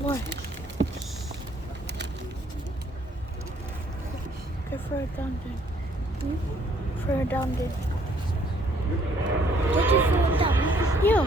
What? Okay, throw it down then. Throw it down then. Did you throw it down? Yeah.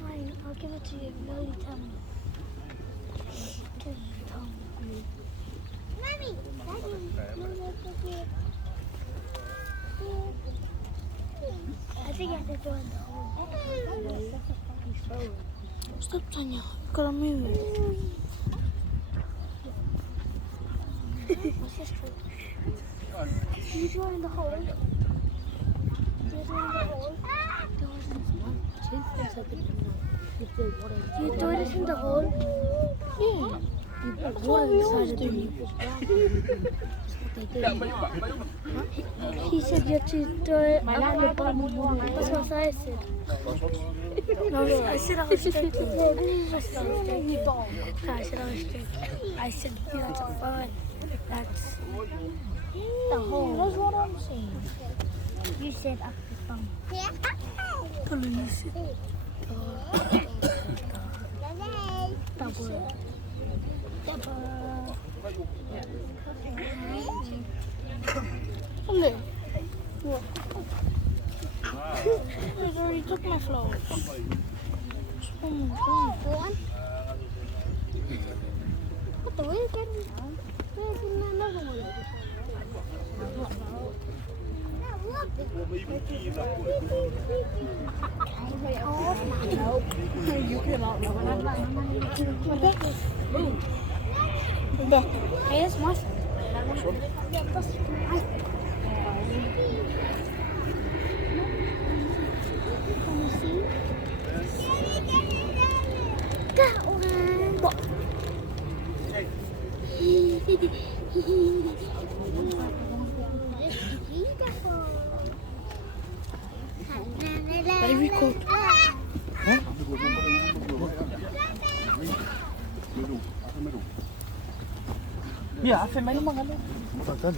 Fine, I'll give it to you. No, you tell me. Just tell me. Mommy, I think I have to throw in the hole. Stop, Tanya. You gotta move it. what's this for? You throw in the hole. You throw in the hole. You throw it in the hole. Yeah. You put water inside it and you He said you have to throw it up the bottom. That's what I said. No, I said I was joking. I said I was joking. I said you have to find that's the hole. That's what I'm saying. You said up the bottom. Police. Double. Look. What? He's already took my flowers. Oh my god. Go on. What the way can where's another one? You cannot know. Hey, that's my phone. Can you see? That one. Very cool. Yeah, phải mấy nó măng ăn Tên.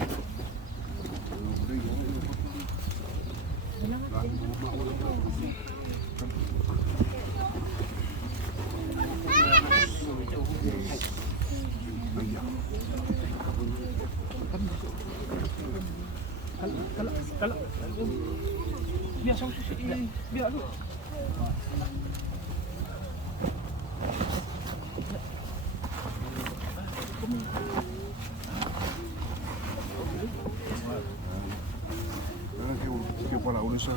Kalau biar sama susu biar lu. Kêu qua lậu nữa sao?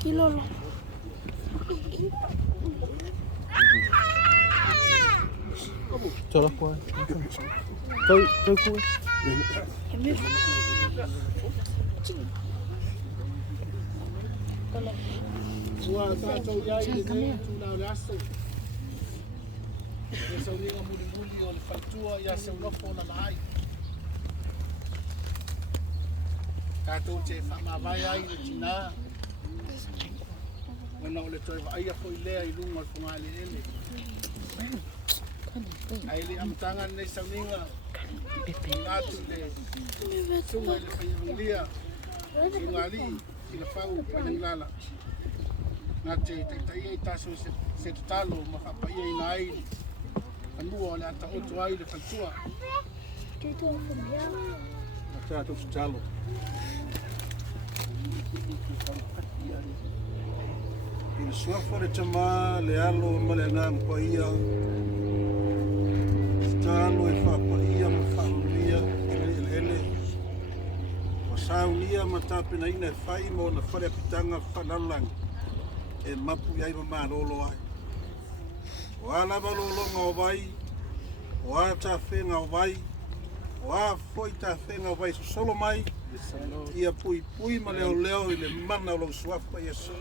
Kilo lo. Cho nó qua. Tôi qua. Tua sa tau ia i ne tu na laso. E sa ni nga muli o le faitua ia Siaunofo Laalaai. Tātou te whamawai ai le tina. Wana o le toi wa aia fo i lea I lunga I whunga le ele. Ai le amatanga nei sauninga. Ngātu le tunga I le whaiungia. I ngāli, I le whau, I lala. Nā te taia I taso se tutalo, mawhapaia I nā ai. Anua o le ata otu ai le whaitua. Tātou tutalo. I le suafa le tama, le alo ma le ngā mpaia. Talo e whapaia ma whaunia I le ele. Wa saunia ma tāpena ina e whai mo na whare pitanga whanalang. E mapu iai ma mārolo ai. O alama lolonga o vai, o a tāwhenga o vai, o a foi tāwhenga o vai solo mai, ia pui pui ma leo leo I le mana o lau suafa Yesu.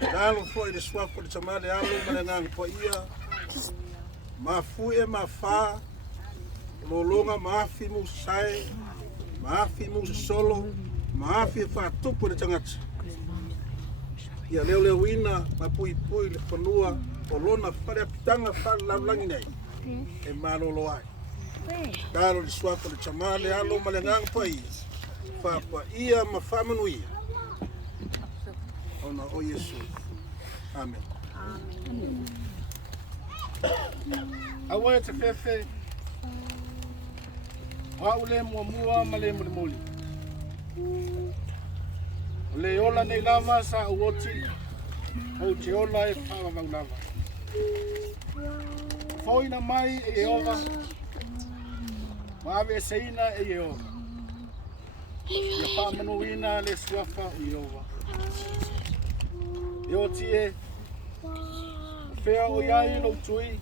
Nalo foi le suafa le tamale alo ma le ngang pa ia, ma fue ma fa, lolonga ma afi mu sai, ma afi mu solo, ma afi fa tupu le tangata. Ia leo leo ina, ma pui pui le panua, o lona whare pitanga whare laulangi nei, e malolo ai. Karo le suafa le tamale alo ma le ngang pa ia, whapa ia ma whamanu ia. Ona o Yesu. Amen. Awa te fefe. Wa ule mua ma le muli. Le ola nei lava sa uoti. O te ola e whawa mau lava. Foina mai e Jehova. Mawe seina e Jehova. Ia whamanuina le suafa o Jehova. Yo tie fea o iai lo tui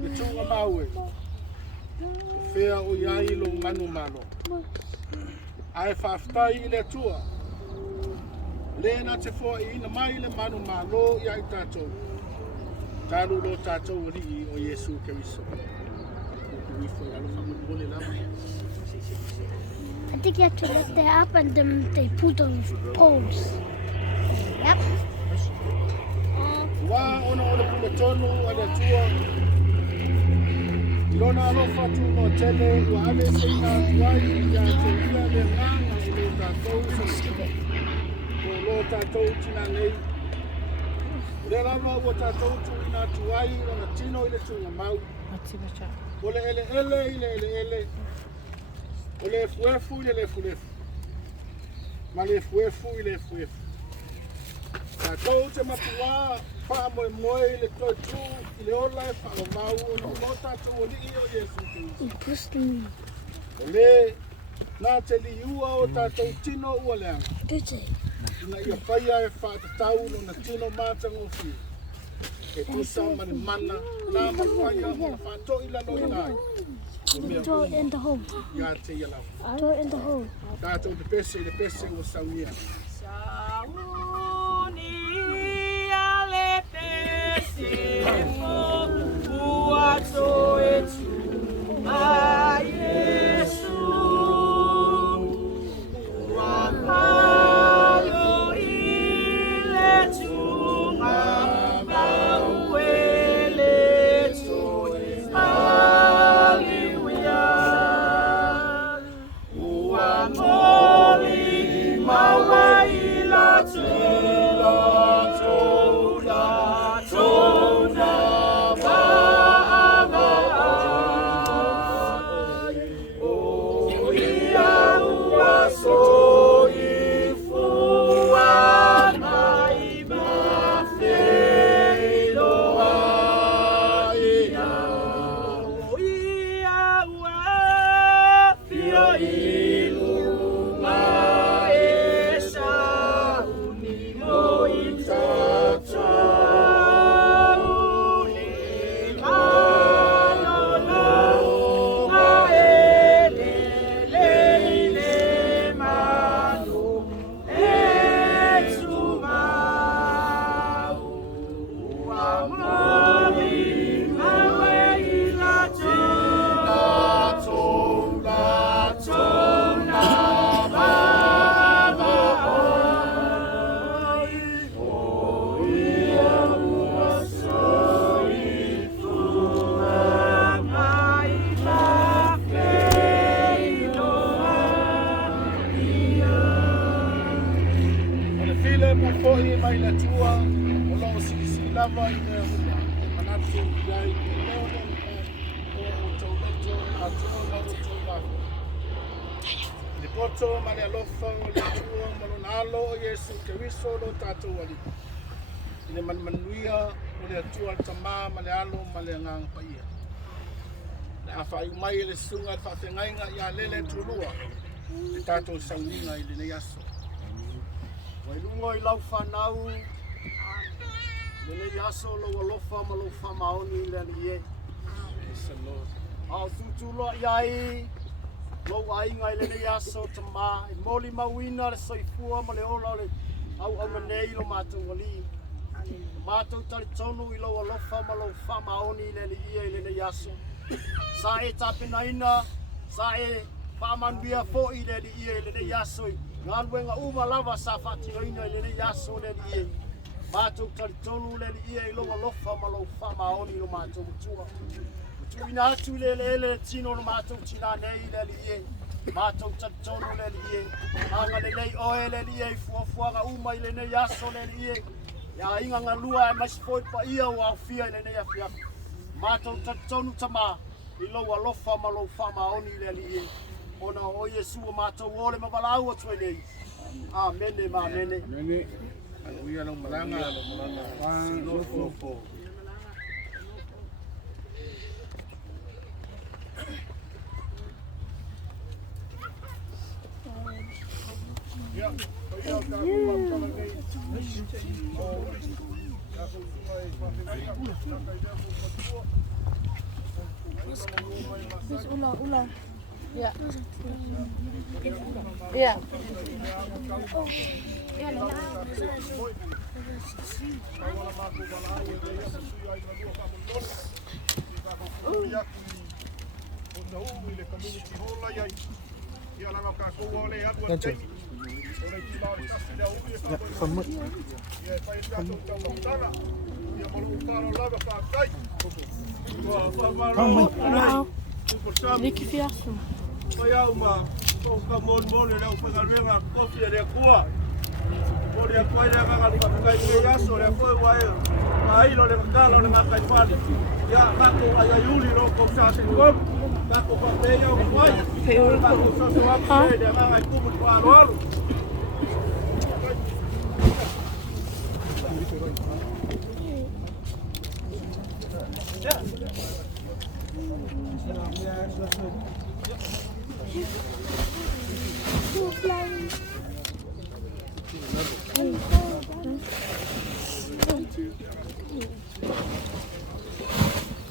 le tunga maue fea o iai lo manu malo ai whaftai I le tua le na te fua I ina mai le manu malo iai tātou tāru lo tātou rii o Yesu Keriso I think you have to lift it up and then they put those poles. Yep. Wa ona ona pule tonu ala tua Ilona alofa tu no tele wa ave seina wai ya tuia le nganga I lo tātou ko lo tātou tina nei Le lava ua tātou tu ina tuai Lona tino I le tunga mau O le ele O le fuefu I le fuefu Ma le fuefu I le fuefu Tātou te matua wha moe le toi tu I le ola e wha mau o no tātou o li o Yesu Kristu. O le nā te liua o tātou tino ua leanga. Ina ia whaia e wha te tau no na tino mātango fi. E tusa mani mana nā mawhaia o na wha ila no inai. Throw it in the hole. Ia te ia lau. Throw it in the hole. Tātou le pese o saunia. Tona, po i mai na tua o lo si lava i me manatu dai leo o tauleto a tua na o tua le poto ma le alofa o le tua ma lo nalo o Yesu te wiso lo tātou wali le manuia o le tua tama ma le alo ma le ngang paia le awhai mai le sunga le whawhengainga i a lele tulua le tātou sauninga i le nei aso wai lungo i lau whanau le nei aso lo alofa ma lo whamaoni le ni e au tutulo i ai lo ainga i le nei aso tama i moli mawina le soifua ma le ola le au nei lo mātou wali mātou tali tonu i lo alofa ma lo whamaoni le ni e le nei aso sa e tapinaina sa e whamanuia fo i le ni e le nei aso ngā luenga uma lava sa whatinoina i le nei aso le ni e mātou tali tonu le ni e i lo alofa ma lo whamaoni lo mātou mutua ina atu le tino no mātou tina nei le ni e mātou tali tonu le ni e anga le nei oe le ni e fuafuanga uma i le nei aso le ni e ya inga ngā lua e masifoi pa ia o au fia i le nei afiafi mātou tali tonu tama i lo alofa ma lo whamaoni le ni e ona o Yesu o mātou ole mawalau o tue nei amene ma amene Nene, uia no malanga, Siaunofo. Ulang. Ya. Ya. Liki fiasu. Pai au ma, ka mon le au whakarenga kofi e kua. Mori a koe rea kaka whakakai ke aso rea koe wae. Ka ailo le kakalo le makai whale. Ia kako ai ai uli lo ko sasi kuam. Kako whakei au kwai. Kako sasi wapu rea ngai kumu tu alo alo.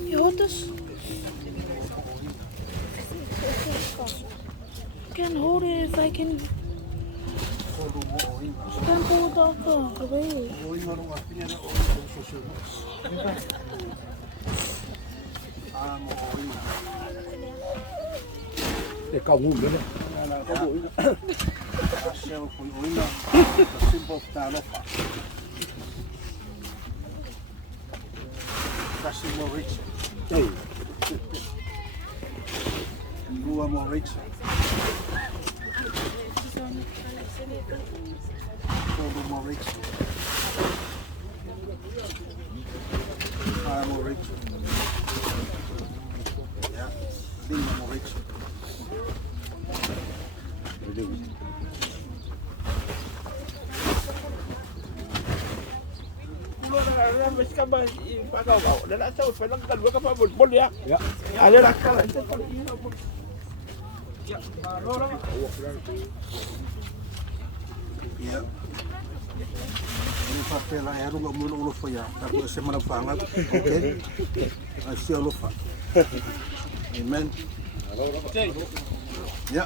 You hold this? I can hold it if I can. I can hold the away. Để cậu ngủ nữa này. Lua Morix. Todo Morix. Morix. Yeah, Linda Morix. Ya. Ini papel air lu ngomong ulu ya. Aku semana banget. Oke. Siaunofo. Amen. Ya.